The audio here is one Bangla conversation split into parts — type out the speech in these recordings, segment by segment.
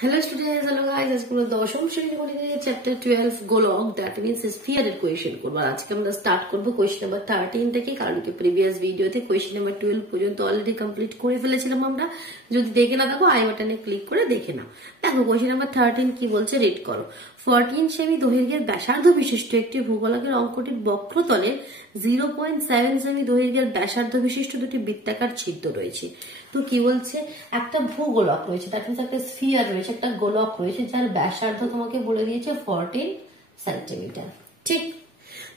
Hello students, hello guys. আজকে আমরা দশম শ্রেণীর গণিতের চ্যাপ্টার 12 গোলক দ্যাট মিন্স স্ফিয়ার এর কোয়েশ্চেন করব। আজকে আমরা স্টার্ট করব কোয়েশ্চেন নাম্বার 13 থেকে, কারণ কি প্রিভিয়াস ভিডিওতে কোয়েশ্চেন নাম্বার 12 পর্যন্ত অলরেডি কমপ্লিট করে ফেলেছিলাম আমরা। যদি দেখে না থাকো আই বাটনে ক্লিক করে দেখে নাও। দেখো কোয়েশ্চেন নাম্বার 13 কি বলছে, রিড করো। 14 সেমি দৈর্ঘ্যের ব্যাসার্ধ বিশিষ্ট একটি ভূগোলকের অঙ্কটির বক্রতলে 0.7 সেমি দৈর্ঘ্যের ব্যাসার্ধ বিশিষ্ট দুটি বৃত্তাকার ছিদ্র রয়েছে। তো কি বলছে, একটা ভূগোলক রয়েছে, দ্যাট মিন্স একটা স্ফিয়ার রয়েছে, একটা গোলক রয়েছে যার ব্যাসার্ধ তোমাকে বলে দিয়েছে 14 সেন্টিমিটার। ঠিক,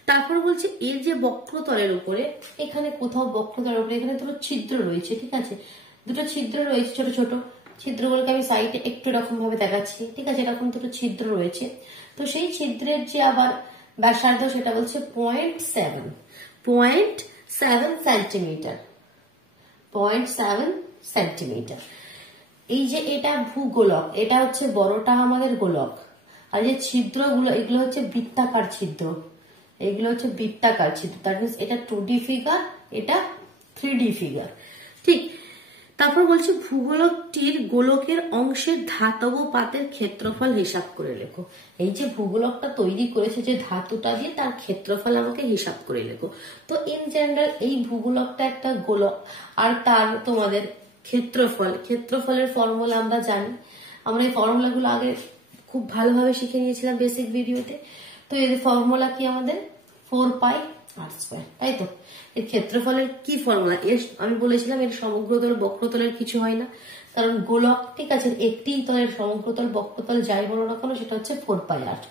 তারপর বলছে এর যে বক্রতলের উপরে, এখানে কোথাও বক্রতলের উপরে এখানে দুটো ছিদ্র রয়েছে, ঠিক আছে, দুটো ছিদ্র রয়েছে, ছোট ছোট ছিদ্রগুলোকে আমি সাইডে একটু এরকম ভাবে দেখাচ্ছি, ঠিক আছে, এরকম দুটো ছিদ্র রয়েছে। তো সেই ছিদ্রের যে আবার ব্যাসার্ধ সেটা বলছে 0.7 সেন্টিমিটার, 0.7 সেন্টিমিটার। এই যে এটা ভূগোলক, এটা হচ্ছে বড়টা আমাদের গোলক, আর যে ছিদ্রগুলো এগুলো হচ্ছে বৃত্তাকার ছিদ্র, এগুলো হচ্ছে বৃত্তাকার ছিদ্র। দ্যাট মিন্স এটা 2D ফিগার, এটা 3D ফিগার। ঠিক, তারপর বলছে ভূগোলকটির গোলকের অংশের ধাতব পাতের ক্ষেত্রফল হিসাব করে লেখো। এই যে ভূগোলকটা তৈরি করেছে যে ধাতুটা দিয়ে, তার ক্ষেত্রফল আমাকে হিসাব করে লেখো। তো ইন জেনারেল এই ভূগোলকটা একটা গোলক, আর তার তোমাদের ক্ষেত্রফলের ফর্মুলা আমরা জানি, আমরা এই ফর্মুলাগুলো আগে খুব ভালোভাবে শিখে নিয়েছিলাম বেসিক ভিডিওতে। তো এর ফর্মুলা কি আমাদের 4πr², তাই তো। এর ক্ষেত্রফলের কি ফর্মুলা, এর আমি বলেছিলাম এর সমগ্রতল বক্রতলের কিছু হয় না, কারণ গোলক, ঠিক আছে, একটি তলের সমগ্রতল বক্রতল যাই বলো না কেন সেটা হচ্ছে 4πr²,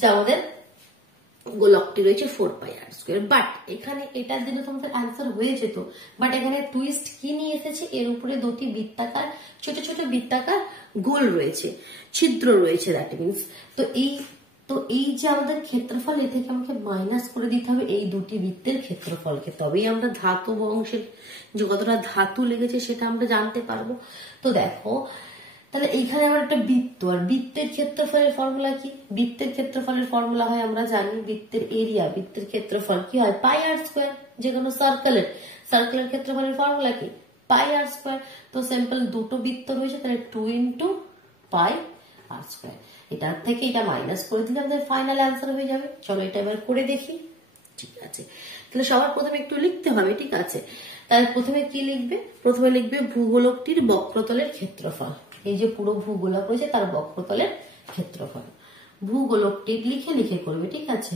যা আমাদের গোলকটি রয়েছে 4πr²। বাট এখানে এটা দিলে তোমাদের অ্যান্সার হয়ে যেত, বাট এখানে টুইস্ট কি নিয়ে এসেছে, এর উপরে দুটি বৃত্তাকার ছোট ছোট বৃত্তাকার গোল রয়েছে, ছিদ্র রয়েছে, দ্যাট মিন্স তো এই যে আমাদের ক্ষেত্রফল, এ থেকে আমাকে মাইনাস করে দিতে হবে এই দুটি বৃত্তের ক্ষেত্রফলকে, তবেই আমরা ধাতু অংশের যে কতটা ধাতু লেগেছে সেটা আমরা জানতে পারবো। তো দেখো, তাহলে এইখানে আমার একটা বৃত্ত, আর বৃত্তের ক্ষেত্রফলের ফর্মুলা কি, বৃত্তের ক্ষেত্রফলের ফর্মুলা হয় আমরা জানি বৃত্তের এরিয়া, বৃত্তের ক্ষেত্রফল কি হয় πr², যে কোনো সার্কেলের ক্ষেত্রফলের ফর্মুলা কি πr²। তো সিম্পল দুটো বৃত্ত রয়েছে, তাহলে 2 × πr², এটার থেকে এটা মাইনাস করে দিলে আমাদের ফাইনাল অ্যান্সার হয়ে যাবে। চলো এটা এবার করে দেখি। ঠিক আছে, তাহলে সবার প্রথমে একটু লিখতে হবে, ঠিক আছে। তাহলে প্রথমে কি লিখবে, প্রথমে লিখবে ভূগোলকটির বক্রতলের ক্ষেত্রফল। এই যে পুরো ভূগোলক রয়েছে তার বক্রতলের ক্ষেত্রফল, ভূগোলকটি লিখে লিখে করবে, ঠিক আছে।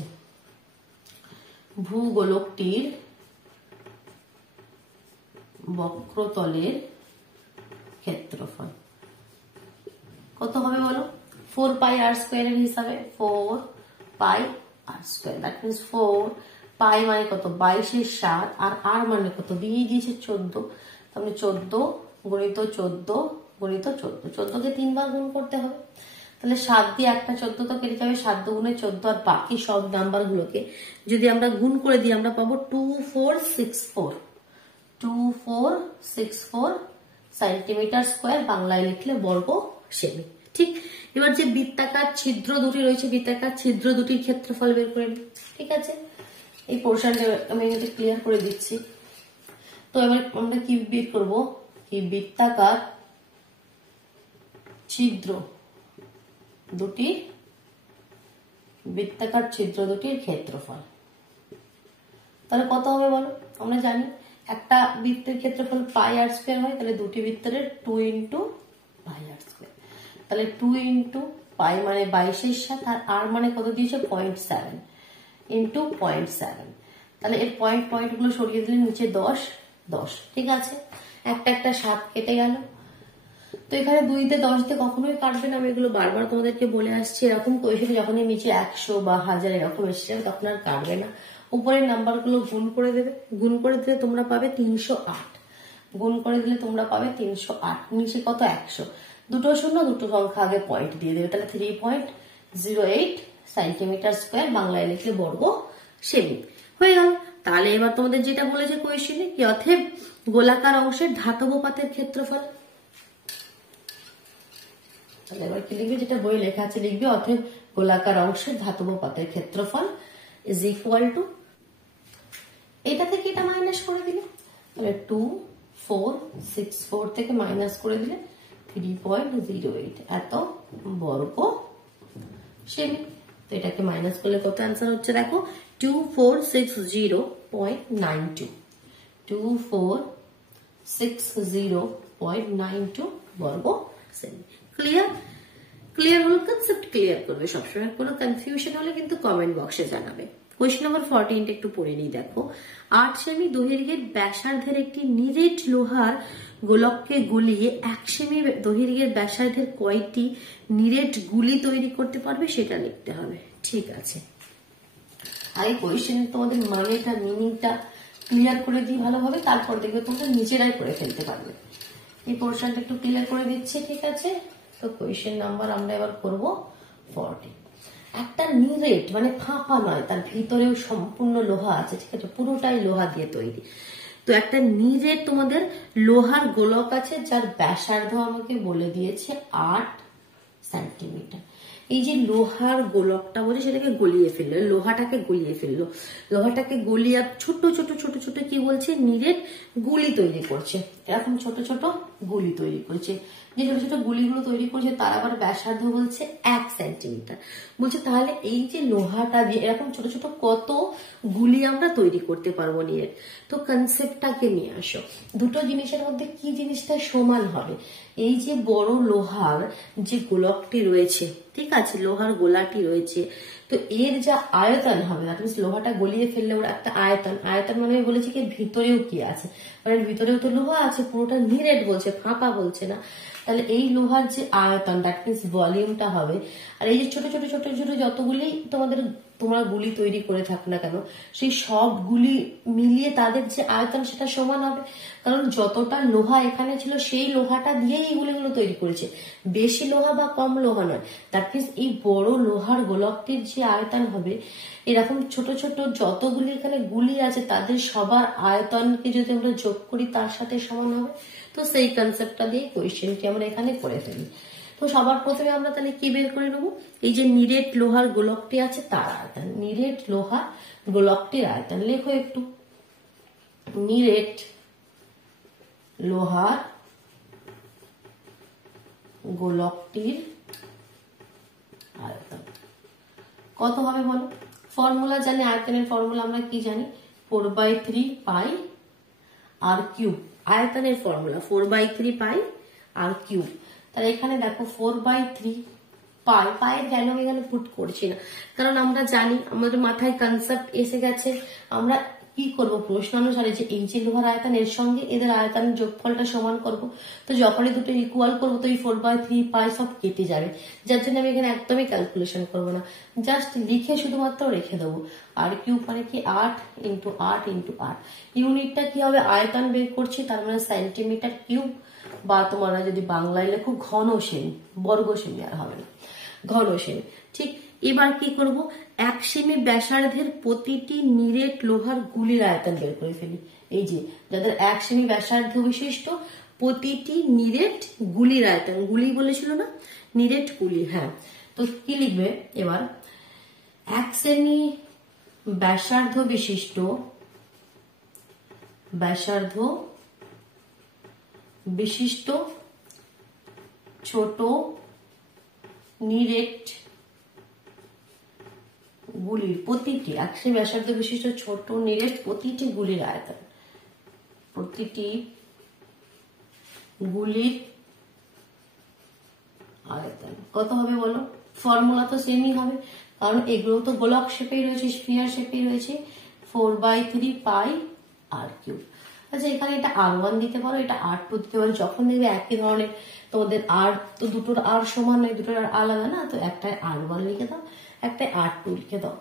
ভূগোলকটির বক্রতলের ক্ষেত্রফল কত হবে বলো, 4πr² এর হিসাবে 4πr², দ্যাট মিন্স 4 পাই মানে কত 22/7, আর আর মানে কত দিয়ে দিয়েছে 14, তাহলে 14 গুণিত 14 গুণিত 14, 14 কে 3 বার গুণ করতে হবে। তাহলে 7 দিয়ে একটা 14 তো কেটে যাবে, 7 দুগুণে 14, আর বাকি সব নাম্বার গুলোকে যদি আমরা গুণ করে দিই আমরা পাবো 2464 সেন্টিমিটার স্কোয়ার, বাংলায় লিখলে বর্গ সেমি। ঠিক, এবার যে বৃত্তাকার ছিদ্র দুটি রয়েছে, বৃত্তাকার ছিদ্র দুটির ক্ষেত্রফল বের করে নিই, ঠিক আছে। এই পোর্শনটা আমি ক্লিয়ার করে দিচ্ছি। তো এবার আমরা কি বের করবো, কি বৃত্তাকার ছিদ্র দুটির ক্ষেত্রফল, তাহলে কত হবে বলো, আমরা জানি একটা বৃত্তের ক্ষেত্রফল πr² হয়, তাহলে দুটি বৃত্তের 2 × πr², তাহলে 2 × π মানে 22/7, আর আর মানে কত দিয়েছে 0.7 × 0.7, তাহলে এর পয়েন্ট গুলো সরিয়ে দিলে নিচে 10, ঠিক আছে, একটা 7 কেটে গেল। তো এখানে 2 দিয়ে 10 দিয়ে কখনোই কাটবে না, আমি এগুলো বারবার তোমাদেরকে বলে আসছি। এরকম কোয়েশ্চেন যখনই নিচে 100 বা 1000 এরকম এসে যাবে তখন আর কাটবে না, উপরের নাম্বার গুলো গুণ করে দেবে, গুণ করে দিলে তোমরা পাবে 308, গুণ করে দিলে তোমরা পাবে 308, নিচে কত 100, দুটো শূন্য দুটো সংখ্যা আগে পয়েন্ট দিয়ে দেবে, তাহলে 3.08 সেন্টিমিটার স্কোয়ার, বাংলায় লিখলে বর্গ সেমি হয়ে গেল। তাহলে এবার তোমাদের যেটা বলেছে কোয়েশ্চেনে কি, অতএব গোলাকার অংশের ধাতব পাতের ক্ষেত্রফল, তাহলে এবার কি লিখবে, যেটা বইয়ে লেখা আছে লিখবে, অতএব গোলাকার অংশের ধাতব পাতের ক্ষেত্রফল ইজ ইকুয়াল টু, এটা থেকে এটা মাইনাস করে দিলে, তাহলে 2464 থেকে মাইনাস করে দিলে 3.08 এত বর্গ সেমি। তো এটাকে মাইনাস করলে কত অ্যান্সার হচ্ছে দেখো 2460.92 2460.92 বর্গ সেমি। ক্লিয়ার? ক্লিয়ার হলো? কনসেপ্ট ক্লিয়ার করবে সবসময়। কোনো কনফিউশন হলে কিন্তু কমেন্ট বক্সে জানাবে। কোয়েশ্চেন নাম্বার 14 একটু পড়ে নিই দেখো। 8 সেমি দৈর্ঘ্যের ব্যাসার্ধের একটি নিরেট লোহার গোলককে গলিয়ে 1 সেমি দৈর্ঘ্যের ব্যাসার্ধের কয়টি নিরেট গুলি তৈরি করতে পারবে সেটা লিখতে হবে। ঠিক আছে, আগে কোয়েশ্চেন তোমাদের মানেটা মিনিংটা ক্লিয়ার করে দিই ভালোভাবে, তারপর দেখবে তোমরা নিজেরাই করে ফেলতে পারবে। এই পোর্শনটা একটু ক্লিয়ার করে দিচ্ছি, ঠিক আছে? তো কোয়েশ্চেন নাম্বার আমরা এবার করব 14। একটা নিরেট মানে ফাঁপা নয়, তার ভিতরেও সম্পূর্ণ লোহা আছে, ঠিক আছে, পুরোটাই লোহা দিয়ে তৈরি। তো একটা নিরেট তোমাদের লোহার গোলক আছে যার ব্যাসার্ধ আমাকে বলে দিয়েছে 8 সেন্টিমিটার। এই যে লোহার গোলকটা বলে সেটাকে গলিয়ে ফেললো, লোহাটাকে গলিয়ে ফেললো, লোহাটাকে গলিয়ে ছোট ছোট ছোট ছোট কি বলছে নিরেট গুলি তৈরি করছে। এরকম ছোট ছোট গুলি তৈরি করছে। যে ছোট ছোট গুলিগুলো তৈরি করছে তার আবার ব্যাসার্ধ বলছে 1 সেন্টিমিটার। বলছে তাহলে এই যে লোহাটা দিয়ে এরকম ছোট ছোট কত গুলি আমরা তৈরি করতে পারবো নিরেট। তো কনসেপ্টটাকে নিয়ে আসো, দুটো জিনিসের মধ্যে কি জিনিসটা সমান হবে। এই যে বড় লোহার যে গোলকটি রয়েছে, ঠিক আছে, লোহার গোলাটি রয়েছে, তো এর যা আয়তন হবে, লোহাটা গলিয়ে ফেললে ওর একটা আয়তন, আয়তন মানে আমি বলেছি কি ভিতরেও কি আছে, মানে ভিতরেও তো লোহা আছে, পুরোটা নিরেট বলছে, ফাঁপা বলছে না। তাহলে এই লোহার যে আয়তন, দ্যাট মিনস ভলিউমটা হবে। আর এই যে ছোট ছোট ছোট ছোট যতগুলি তোমরা গুলি তৈরি করে থাকো না কেন, সেই সব গুলি মিলিয়ে তাদের যে আয়তন সেটা সমান হবে। কারণ যতটা লোহা এখানে ছিল সেই লোহাটা দিয়েই এই গুলিগুলো তৈরি করেছে, বেশি লোহা বা কম লোহা নয়। দ্যাট মিনস এই বড় লোহার গোলকটির যে আয়তন হবে, এরকম ছোট ছোট যতগুলি এখানে গুলি আছে তাদের সবার আয়তনকে যদি আমরা যোগ করি তার সাথে সমান হবে। তো সেই কনসেপ্টটা দিয়ে কোয়েশ্চেনটি আমরা এখানে করে ফেলি। তো সবার প্রথমে আমরা তাহলে কি বের করে নেবো, এই যে নিরেট লোহার গোলকটি আছে তার আয়তন, নিরেট লোহার গোলকটির আয়তন লেখো একটু। নিরেট লোহার গোলকটির আয়তন কত হবে বলো? ফর্মুলা জানি, আয়তনের ফর্মুলা আমরা কি জানি, 4/3 পাই আর কিউব। আয়তনের ফর্মুলা 4/3 পাই আর কিউব। তাহলে এখানে দেখো 4/3 পাই, পায়ের ভ্যালু আমি এখানে পুট করছি না, কারণ আমরা জানি, আমাদের মাথায় কনসেপ্ট এসে গেছে। আমরা কি করব, প্রশ্ন অনুসারে যে এই যে লোহার আয়তন এর সঙ্গে এদের আয়তনের যোগফলটা সমান করব। তো যখনই দুটো ইকুয়াল করবো তো এই 4/3 পাই সব কেটে যাবে, যার জন্য আমি এখানে একদমই ক্যালকুলেশন করবো না, জাস্ট লিখে শুধুমাত্র রেখে দেবো। আর কিউব মানে কি 8 × 8 × 8। ইউনিটটা কি হবে, আয়তন বের করছি, তার মানে সেন্টিমিটার কিউব, বা তোমরা যদি বাংলায় লেখো ঘন সেমি, বর্গ সেমি আর হবে না, ঘন সেমি। ঠিক, এবার কি করব, 1 সেমি ব্যাসার্ধের প্রতিটি নিরেট লোহার গুলির আয়তন বের করে ফেলি। এই যে যাদের 1 সেমি ব্যাসার্ধ বিশিষ্ট প্রতিটি নিরেট গুলির আয়তন, গুলি বলেছিল না, নিরেট গুলি, হ্যাঁ। তো কি লিখবে এবার, 1 সেমি ব্যাসার্ধ বিশিষ্ট ছোট নিরেট গুলির প্রতিটি, 1 সেমি ব্যাসার্ধ বিশিষ্ট ছোট নিরেট প্রতিটি গুলির আয়তন, প্রতিটি গুলির আয়তন কত হবে বলো? ফর্মুলা তো সেমই হবে, কারণ এগুলো তো গোলক শেপেই রয়েছে, স্ফিয়ার শেপেই রয়েছে। 4/3 পাই আর কিউব। আচ্ছা, এখানে এটা R1 দিতে পারো, এটা R2 দিতে পারো। যখন দেখবে একই ধরনের তোমাদের আর, তো দুটোর আর সমান নয়, দুটোর আর আলাদা না, তো একটাই R1 লিখে দাও, একটাই R2 লিখে দাও।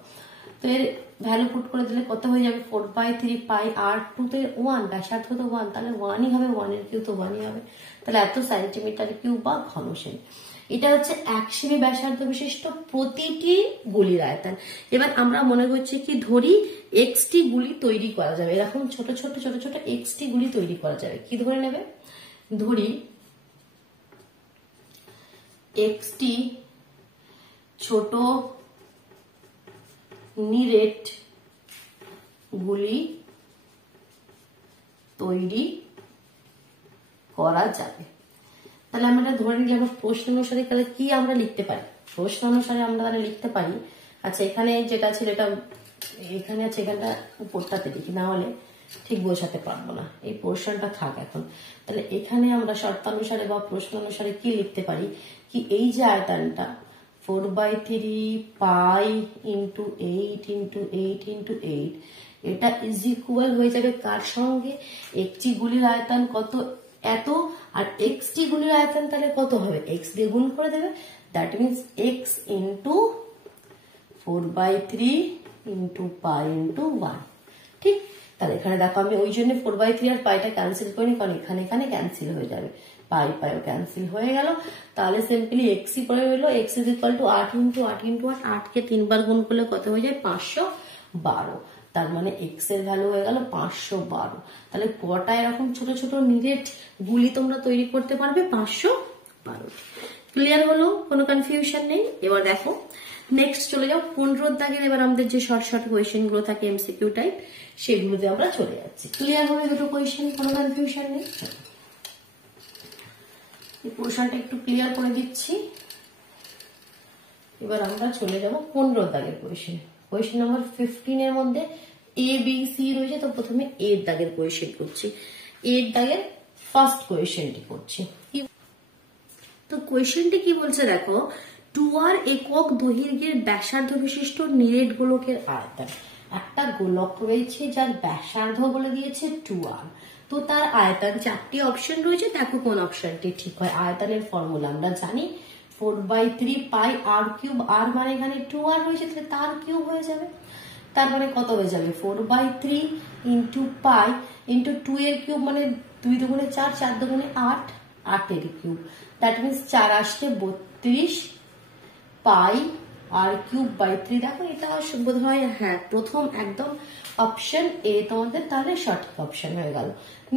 তো এর ভ্যালু পুট করে দিলে কত হয়ে যাবে, 4/3 পাই R2 তো 1, ব্যাসার্ধ তো 1, তাহলে 1ই হবে, 1 এর কিউব তো 1ই হবে। তাহলে এত সেন্টিমিটার কিউব বা ঘন সেমি। এটা হচ্ছে 1 সেমি ব্যাসার্ধ বিশিষ্ট প্রতিটি গুলির আয়তন। এবার আমরা মনে করছি কি, ধরি XT গুলি তৈরি করা যাবে, এরকম ছোট ছোট ছোট ছোট XT গুলি তৈরি করা যাবে। কি ধরে নেবে, ধরি XT ছোট নিরেট গুলি তৈরি করা যাবে। তাহলে আমরা ধরে নিই আমরা প্রশ্ন অনুসারে তাহলে কি আমরা লিখতে পারি, প্রশ্ন অনুসারে আমরা তাহলে লিখতে পারি। আচ্ছা এখানে যেটা ছিল এটা এখানে আছে, এখানটা উপরটাতে লিখি, না হলে ঠিক বোঝাতে পারবো না, এই পোর্শনটা থাক এখন। তাহলে এখানে আমরা শর্তানুসারে বা প্রশ্ন অনুসারে কি লিখতে পারি, কি এই যে আয়তনটা 4/3 পাই ইন্টু 8 ইন্টু 8 ইন্টু 8, এটা ইজ ইকুয়াল হয়ে যাবে কার সঙ্গে, একটি গুলির আয়তন কত এত, আর এক্সটি গুলির আয়তন তাহলে কত হবে, এক্স দিয়ে গুণ করে দেবে, that means x into 4/3 into pi into 1। ঠিক, তাহলে এখানে দেখো আমি ওই জন্য 4/3 আর পাইটা ক্যান্সেল করিনি, কারণ এখানে এখানে ক্যান্সেল হয়ে যাবে, পাই পাইও ক্যান্সেল হয়ে গেল। তাহলে সিম্পলি এক্সই পড়ে রইলো, x is equal to 8 into 8 into 8, 8 কে 3 বার গুণ করলে কত হয়ে যায় 512। তার মানে এক্স এর ভ্যালু হয়ে গেল 512। তাহলে কটা এরকম ছোট ছোট নিরেট গুলি তোমরা তৈরি করতে পারবে, 512। ক্লিয়ার হলো, কোনো কনফিউশন নেই। এবার দেখো নেক্সট চলে যাও 15 দাগের, এবার আমাদের যে শর্ট শর্ট কোয়েশ্চেন গুলো থাকে এমসিকিউ টাইপ, সেগুলোতে আমরা চলে যাচ্ছি। ক্লিয়ার হলো দুটো কোয়েশ্চেন, কোনো কনফিউশন নেই। এই পোর্শনটা একটু ক্লিয়ার করে দিচ্ছি। এবার আমরা চলে যাব 15 দাগের কোয়েশ্চেন। কোয়েশ্চেন নাম্বার 15 এর মধ্যে এ বি সি রয়েছে, তো প্রথমে এ দাগের কোয়েশ্চেন করছি। এ দাগের ফার্স্ট কোয়েশ্চেনটি করছি। তো কোয়েশ্চেনটি কি বলছে দেখো, 2r একক দৈর্ঘ্যের ব্যাসার্ধ বিশিষ্ট নিরেট গোলকের আয়তন। একটা গোলক রয়েছে যার ব্যাসার্ধ বলে দিয়েছে 2r, তো তার আয়তন 4টি অপশন রয়েছে, দেখো কোন অপশনটি ঠিক হয়। আয়তনের ফর্মুলা আমরা জানি 4/3 পাই r কিউব, r মানে এখানে 2r রয়েছে, তাহলে তার কিউব হয়ে যাবে। তার মানে কত হয়ে যাবে 4/3 ইন্টু পাই ইন্টু 2 এর কিউব, মানে 2 দুগুণে 4, 4 দুগুণে 8, 8 এর কিউব, দ্যাট মিনস 4 আসছে 32 পাই আর কিউব বাই 3। দেখো এটা বোধ হয় হ্যাঁ প্রথম একদম অপশন এ তোমাদের তাহলে সঠিক অপশন হয়ে গেল।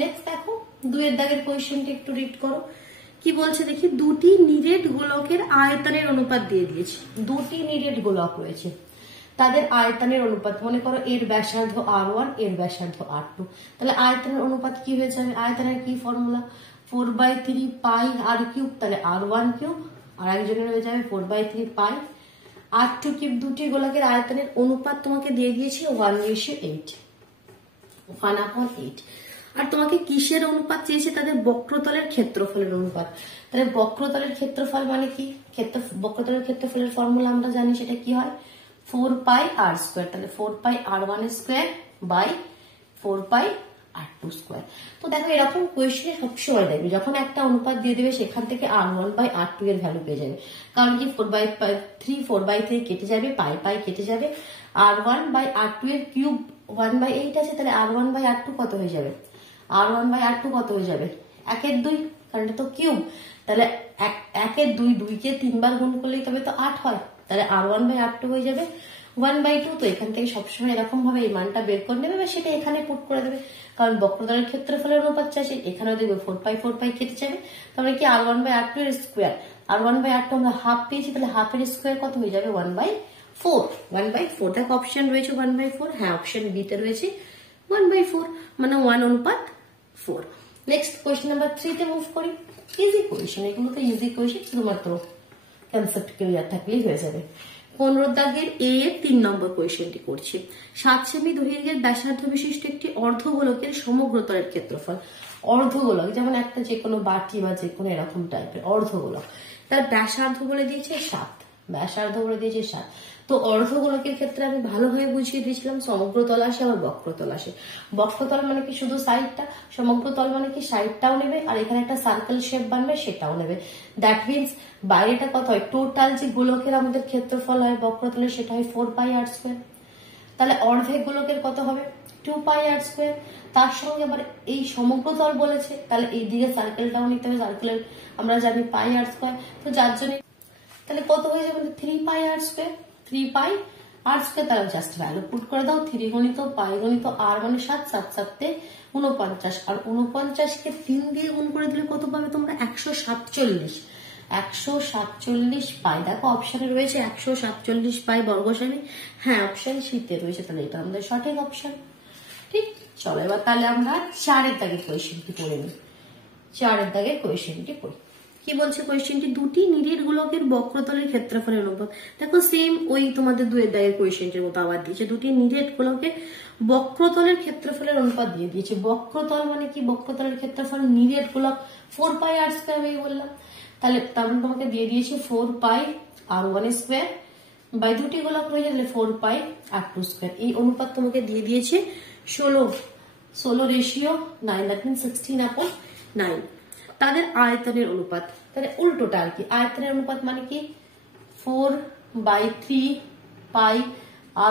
নেক্সট দেখো 2 এর দাগের কোয়েশ্চেনটি একটু রিড করো, কি বলছে দেখি। দুটি নিরেট গোলকের আয়তনের অনুপাত দিয়ে দিয়েছে, দুটি নিরেট গোলক রয়েছে, তাদের আয়তনের অনুপাত মনে করো এর ব্যাসার্ধ r1, এর ব্যাসার্ধ r2, তাহলে আয়তনের অনুপাত কি হয়ে যাবে, আয়তনের কি ফর্মুলা 4/3 পাই r কিউব, তাহলে r1 কিউব, আর একজনের হয়ে যাবে 4/3 পাই r2 কিউব। দুটি গোলকের আয়তনের অনুপাত তোমাকে দিয়ে দিয়েছে 1:8, 1/8। আর তোমাকে কিসের অনুপাত চেয়েছে, তাদের বক্রতলের ক্ষেত্রফলের অনুপাত। তাহলে বক্রতলের ক্ষেত্রফল মানে কি, বক্রতলের ক্ষেত্রফলের ফর্মুলা আমরা জানি, সেটা কি হয় 4 পাই r স্কোয়ার, তাহলে 4 pi r1 square by 4 pi r2 square. তো দেখো এরকম কোয়েশ্চেনে সবসময় দেখবে যখন একটা অনুপাত দিয়ে দেবে সেখান থেকে r1 বাই r2 এর ভ্যালু পেয়ে যাবে, কারণ কি 4/3 কেটে যাবে, পাই পাই কেটে যাবে, r1 বাই r2 এর কিউব 1/8 আছে, তাহলে r1 বাই r2 কত হয়ে যাবে, r1 বাই r2 কত হয়ে যাবে 1/2, কারণ এটা তো কিউব, তাহলে 1/2, 2 কে 3 বার গুণ করলেই তবে তো 8 হয়, তাহলে r1 বাই r2 হয়ে যাবে 1/2। তো এখান থেকে সবসময় এরকম ভাবে এই মানটা বের করে নেবে বা সেটা এখানে পুট করে দেবে, কারণ বক্রতলের ক্ষেত্রফলের অনুপাত চাইছে, এখানেও দেখবে 4 পাই কেটে যাবে, তাহলে কি r1 বাই r2 এর স্কোয়ার, r1 বাই r2 আমরা হাফ পেয়েছি, তাহলে হাফ এর স্কোয়ার কত হয়ে যাবে 1/4, 1/4। দেখো অপশন রয়েছে 1/4, হ্যাঁ অপশন বি তে রয়েছে 1/4, মানে 1:4। নেক্সট কোয়েশ্চেন নাম্বার 3 তে মুভ করি। ইজি কোয়েশ্চেন, এগুলো তো ইজি কোয়েশ্চেন, শুধুমাত্র কনসেপ্ট ক্লিয়ার থাকলেই হয়ে যাবে। 15 দাগের এ এর 3 নম্বর কোয়েশ্চেনটি করছি। 7 সেমি দৈর্ঘ্যের ব্যাসার্ধ বিশিষ্ট একটি অর্ধগোলকের সমগ্রতলের ক্ষেত্রফল। অর্ধগোলক যেমন একটা যে কোনো বাটি বা যে কোনো এরকম টাইপের অর্ধগোলক, তার ব্যাসার্ধ বলে দিয়েছে 7, ব্যাসার্ধ বলে দিয়েছে 7। তো অর্ধগোলকের ক্ষেত্রে আমি ভালোভাবে বুঝিয়ে দিয়েছিলাম সমগ্রতল আসে আবার বক্রতল আসে। বক্রতল মানে কি শুধু সাইডটা, সমগ্রতল মানে কি সাইডটাও নেবে আর এখানে একটা সার্কেল শেপ বানবে সেটাও নেবে, দ্যাট মিনস বাইরেটা কত হয়, টোটাল যে গোলকের আমাদের ক্ষেত্রফল হয় বক্রতলের সেটা হয় 4 পাই r স্কোয়ার, তাহলে অর্ধেক গোলকের কত হবে 2 পাই r স্কোয়ার। তার সঙ্গে আবার এই সমগ্রতল বলেছে, তাহলে এই দিকে সার্কেলটাও নিতে হবে, সার্কেলের আমরা জানি পাই r স্কোয়ার, তো যার জন্য তাহলে কত হয়ে যাবে 3 পাই r স্কোয়ার, 3 পাই r স্কোয়ার। তাহলে জাস্ট ভ্যালু পুট করে দাও, 3 গণিত পাই গণিত r মানে 7, 7 7 49, আর 49 কে 3 দিয়ে গুণ করে দিলে কত পাবে তোমরা 147, 147 পাই। দেখো অপশনে রয়েছে 147 পাই বর্গসেমি, হ্যাঁ অপশন সিতে রয়েছে, তাহলে এটা আমাদের সঠিক অপশন। ঠিক, চলো এবার তাহলে আমরা 4 এর দাগের কোয়েশ্চেনটি করে নিই। 4 এর দাগের কোয়েশ্চেনটি করি। কি বলছে কোয়েশ্চেনটি, দুটি নিরেট গোলকের বক্রতলের ক্ষেত্রফলের অনুপাত। দেখো সেম ওই তোমাদের দুয়ের দাগের কোয়েশ্চেনটির মতো আবার দিয়েছে, দুটি নিরেট গোলকের বক্রতলের ক্ষেত্রফলের অনুপাত দিয়ে দিয়েছে। বক্রতল মানে কি, বক্রতলের ক্ষেত্রফল, নিরেট গোলক 4 পাই আর স্কয়ার আমি বললাম, তাহলে তারপর তোমাকে দিয়ে দিয়েছে 4 পাই r1 স্কয়ার বাই দুটি গোলক রয়েছে তাহলে 4 পাই r2 স্কয়ার। এই অনুপাত তোমাকে দিয়ে দিয়েছে 16:9, দ্যাট মিন্স 16/9। তাদের আয়তনের অনুপাত, তাহলে উল্টোটা আর কি, আয়তনের অনুপাত মানে কি 4/3 pi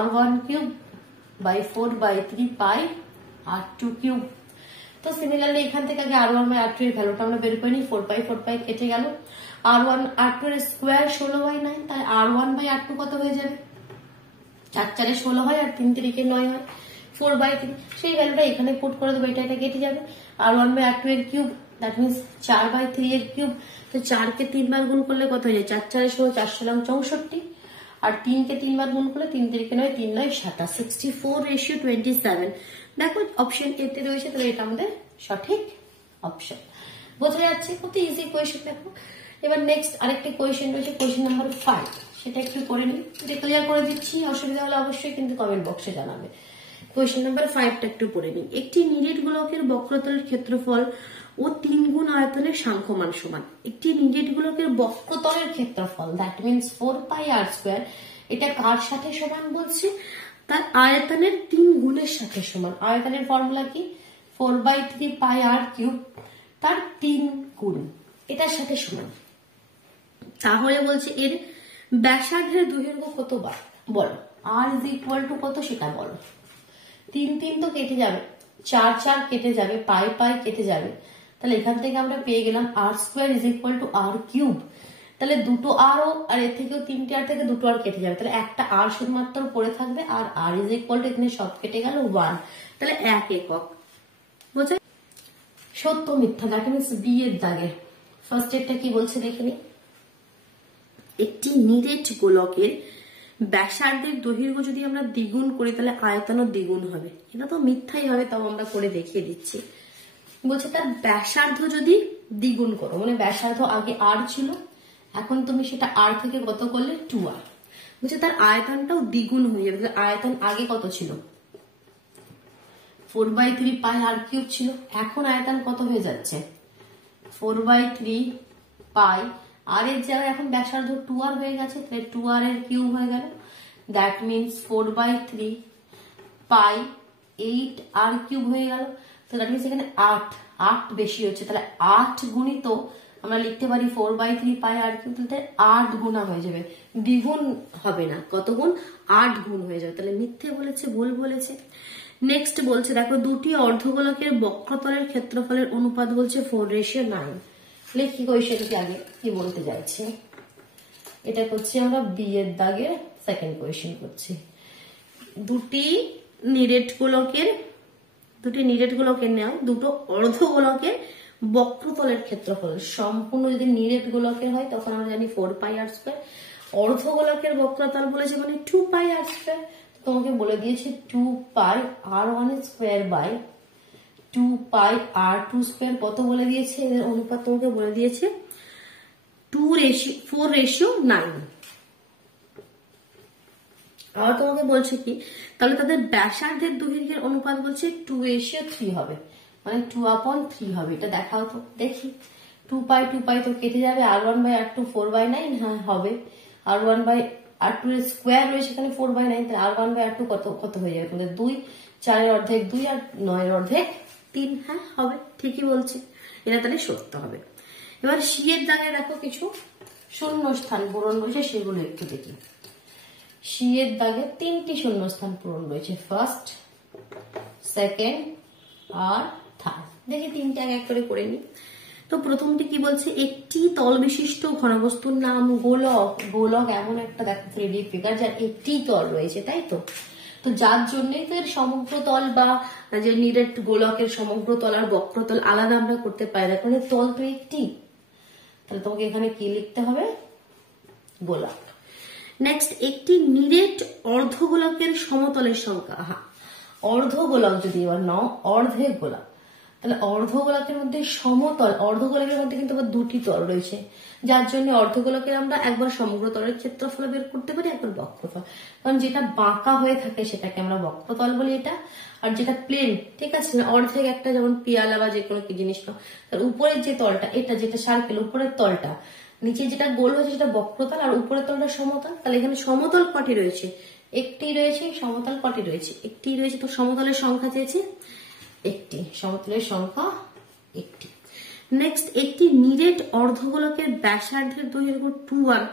r1 cube by 4/3 pi r2 cube. তো সিমিলারলি এখান থেকে আগে r1 বাই r2 এর ভ্যালুটা আমরা বের করে নিই, 4 পাই কেটে গেল, r1 r2 এর স্কোয়ার 16/9, তাহলে r1 বাই r2 কত হয়ে যাবে, 4 4 16 হয় আর 3 3 9 হয়, 4/3, সেই ভ্যালুটা এখানে পুট করে দেবো, এটা কেটে যাবে। r1 বাই r2 এর কিউব, দ্যাট মিন্স 4/3 এর কিউব, তো 4 কে 3 বার গুণ করলে কত হয়ে যায়, 4 4 16, 4 16 64, আর 3 কে 3 বার গুণ করলে 3 3 9, 3 9 27, 64:27। দেখো অপশন এ তে রয়েছে, তাহলে এটা আমাদের সঠিক অপশন। বোঝা যাচ্ছে, কত ইজি কোয়েশ্চেন। দেখো এবার নেক্সট আরেকটি কোয়েশ্চেন রয়েছে, কোয়েশ্চেন নাম্বার 5, সেটা একটু করে নিই, ক্লিয়ার করে দিচ্ছি, অসুবিধা হলে অবশ্যই কিন্তু কমেন্ট বক্সে জানাবে। কোয়েশ্চেন নাম্বার 5টা একটু পড়ে নিই। একটি নিরেট গোলকের বক্রতলের ক্ষেত্রফল ও 3 গুণ আয়তনের সাংখ্যমান সমান। একটি নিরেট গোলকের বক্রতলের ক্ষেত্রফল, that means 4 pi r square, এটা কার সাথে সমান বলছে, তার আয়তনের 3 গুণের সাথে সমান। আয়তনের ফর্মুলা কি, 4/3 পাই আর কিউব, তার 3 গুণ, এটার সাথে সমান। তাহলে বলছে এর ব্যাসার্ধের দৈর্ঘ্য কত বার, বলো, r ইজ ইকুয়াল টু কত সেটা বলো। 3 3 তো কেটে যাবে, 4 4 কেটে যাবে, পাই পাই কেটে যাবে, তাহলে এখান থেকে আমরা পেয়ে গেলাম r square is equal to r cube. তাহলে দুটো r আর এর থেকেও 3টে r থেকে দুটো r কেটে যাবে, তাহলে একটা r শুধুমাত্র পড়ে থাকবে, আর r ইজ ইকুয়াল টু এখানে সব কেটে গেল 1, তাহলে 1 একক। বুঝে, সত্য মিথ্যা, দ্যাট মিন্স বি এর দাগে ফার্স্ট এরটা কি বলছে দেখে নি। একটি নিরেট গোলকের ব্যাসার্ধের দৈর্ঘ্য যদি আমরা দ্বিগুণ করি তাহলে আয়তনও দ্বিগুণ হবে, এটা তো মিথ্যাই হবে, তাও আমরা করে দেখিয়ে দিচ্ছি। বলছে তার ব্যাসার্ধ যদি দ্বিগুণ করো, মানে ব্যাসার্ধ আগে r ছিল, এখন তুমি সেটা r থেকে কত করলে 2r, বলছে তার আয়তনটাও দ্বিগুণ হয়ে যাবে। আয়তন আগে কত ছিল, 4/3 পাই আর কিউব ছিল, এখন আয়তন কত হয়ে যাচ্ছে, 4/3 পাই, আর এর জায়গায় এখন ব্যাসার্ধ 2r হয়ে গেছে, তাহলে 2r এর কিউব হয়ে গেল, that means 4/3 pi 8r cube হয়ে গেল। তো দ্যাট মিন্স এখানে 8 বেশি হচ্ছে, তাহলে 8 গুণিত আমরা লিখতে পারি 4/3 পাই আর কিউব, তাহলে 8 গুণা হয়ে যাবে, দ্বিগুণ হবে না, কত গুণ, 8 গুণ হয়ে যাবে, তাহলে মিথ্যে বলেছে, ভুল বলেছে। নেক্সট বলছে দেখো, দুটি অর্ধগোলকের বক্রতলের ক্ষেত্রফলের অনুপাত বলছে 4:9। লিখি কোয়েশ্চেনটি আগে কি বলতে যাচ্ছে, এটা করছি আমরা বি এর দাগে সেকেন্ড কোয়েশ্চেন করছি। দুটি নিরেট গোলকের নেওয়া দুটো অর্ধগোলকের বক্রতলের ক্ষেত্রফল, সম্পূর্ণ যদি নিরেট গোলকের হয় তখন আমরা জানি 4 পাই আর স্কয়ার, অর্ধগোলকের বক্রতল বলেছে মানে 2 পাই আর স্কয়ার। তোমাকে বলে দিয়েছে 2 pi r1 square by 2 pi r2 square, কত বলে দিয়েছে, এদের অনুপাত তোমাকে বলে দিয়েছে 4:9। আবার তোমাকে বলছে কি, তাহলে তাদের ব্যাসার্ধের দৈর্ঘ্যের অনুপাত বলছে 2:3 হবে, মানে 2/3 হবে। এটা দেখাও তো দেখি, 2 পাই তো কেটে যাবে, r1 বাই r2 4/9, হ্যাঁ হবে, r1 বাই r2 এর স্কোয়ার রয়েছে এখানে 4/9, তাহলে r1 বাই r2 কত হয়ে যাবে, তোমাদের 2, 4 এর অর্ধেক 2 আর 9 এর অর্ধেক 3, হ্যাঁ হবে, ঠিকই বলছে, এটা তাহলে সত্য হবে। এবার সি এর দাগে দেখো কিছু শূন্যস্থান পূরণ রয়েছে, সেগুলো একটু দেখি। সি এর দাগে 3টি শূন্যস্থান পূরণ রয়েছে, ফার্স্ট, সেকেন্ড আর থার্ড। দেখি 3টে এক করে করে নি। তো প্রথমটি কি বলছে, একটি তল বিশিষ্ট ঘনবস্তুর নাম গোলক। গোলক এমন একটা দেখো 3D ফিগার যার একটি তল রয়েছে, তাই তো, তো যার জন্যই তো এর সমগ্র তল বা যে নিরেট গোলকের সমগ্র তল আর বক্রতল আলাদা আমরা করতে পারি না, কারণ তল তো একটি, তাহলে তোমাকে এখানে কি লিখতে হবে, গোলক। নেক্সট, একটি নিরেট অর্ধগোলকের সমতলের সংখ্যা, অর্ধগোলক যদি এবার নাও, অর্ধেক গোলক, তাহলে অর্ধগোলকের মধ্যে সমতল, অর্ধগোলকের মধ্যে কিন্তু আবার দুটি তল রয়েছে, যার জন্য অর্ধগোলকের আমরা একবার সমগ্র তলের ক্ষেত্রফল বের করতে পারি, একবার বক্রতল। কারণ যেটা বাঁকা হয়ে থাকে সেটাকে আমরা বক্রতল বলি এটা, আর যেটা প্লেন, ঠিক আছে, অর্ধেক একটা যেমন পিয়ালা বা যে কোনো কি জিনিস না, তার উপরের যে তলটা এটা যেটা সার্কেল, উপরের তলটা, নিচে যেটা গোল হয়েছে সেটা বক্রতল, আর উপরের তলটা সমতল। তাহলে এখানে সমতল কটি রয়েছে? একটি রয়েছে। সমতল কটি রয়েছে? একটি রয়েছে। তো সমতলের সংখ্যা চেয়েছে একটি, সমতলের সংখ্যা একটি। নেক্সট, একটি নিরেট অর্ধগোলকের ব্যাসার্ধের দৈর্ঘ্য 2r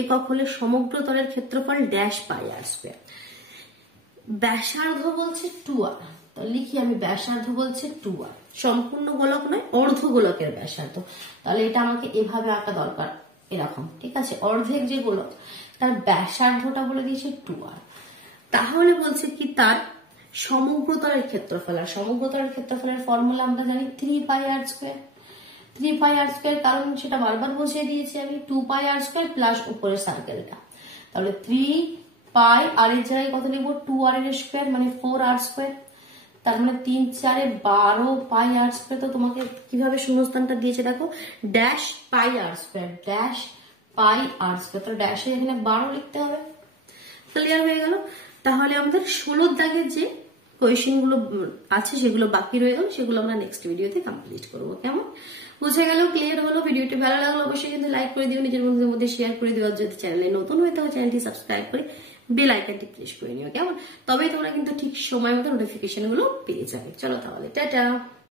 একক হলে সমগ্র তলের ক্ষেত্রফল ড্যাশ পাই আর স্কয়ার। ব্যাসার্ধ বলছে 2r, তো লিখি আমি, ব্যাসার্ধ বলছে 2r, সম্পূর্ণ গোলক নয়, অর্ধগোলকের ব্যাসার্ধ। তাহলে এটা আমাকে এভাবে আঁকা দরকার, এরকম, ঠিক আছে। অর্ধেক যে গোলক তার ব্যাসার্ধটা বলে দিয়েছে 2r। তাহলে বলছে কি তার সমগ্র তলের ক্ষেত্রফল, আর সমগ্র তলের ক্ষেত্রফলের ফর্মুলা আমরা জানি 3πr স্কয়ার। 3πr স্কয়ার, কারণ সেটা বারবার বসিয়ে দিয়েছি আমি, 2πr স্কয়ার প্লাস উপরের সার্কেলটা। তাহলে 3π আর এর জায়গায় কত লিখবো? 2r এর স্কয়ার মানে 4r স্কয়ার। তার মানে 3 4 12πr স্কয়ার। তো তোমাকে কিভাবে শূন্যস্থানটা দিয়েছে দেখো, ড্যাশ পাই আর স্কয়ার, ড্যাশ পাই আর স্কয়ার। তো ড্যাশে এখানে 12 লিখতে হবে। ক্লিয়ার হয়ে গেল? তাহলে আমাদের 16 দাগের যে কোয়েশ্চেন গুলো আছে সেগুলো বাকি রয়ে গেল, সেগুলো আমরা নেক্সট ভিডিওতে কমপ্লিট করবো। কেমন বুঝে গেল? ক্লিয়ার হলো? ভিডিওটি ভালো লাগলো অবশ্যই কিন্তু লাইক করে দিও, নিজের বন্ধুদের মধ্যে শেয়ার করে দিও। যদি চ্যানেলে নতুন হয়ে থাকে চ্যানেলটি সাবস্ক্রাইব করে বেল আইকনটি প্রেস করে নিও, কেমন? তবেই তোমরা কিন্তু ঠিক সময় মতো নোটিফিকেশন গুলো পেয়ে যাবে। চলো তাহলে টাটা।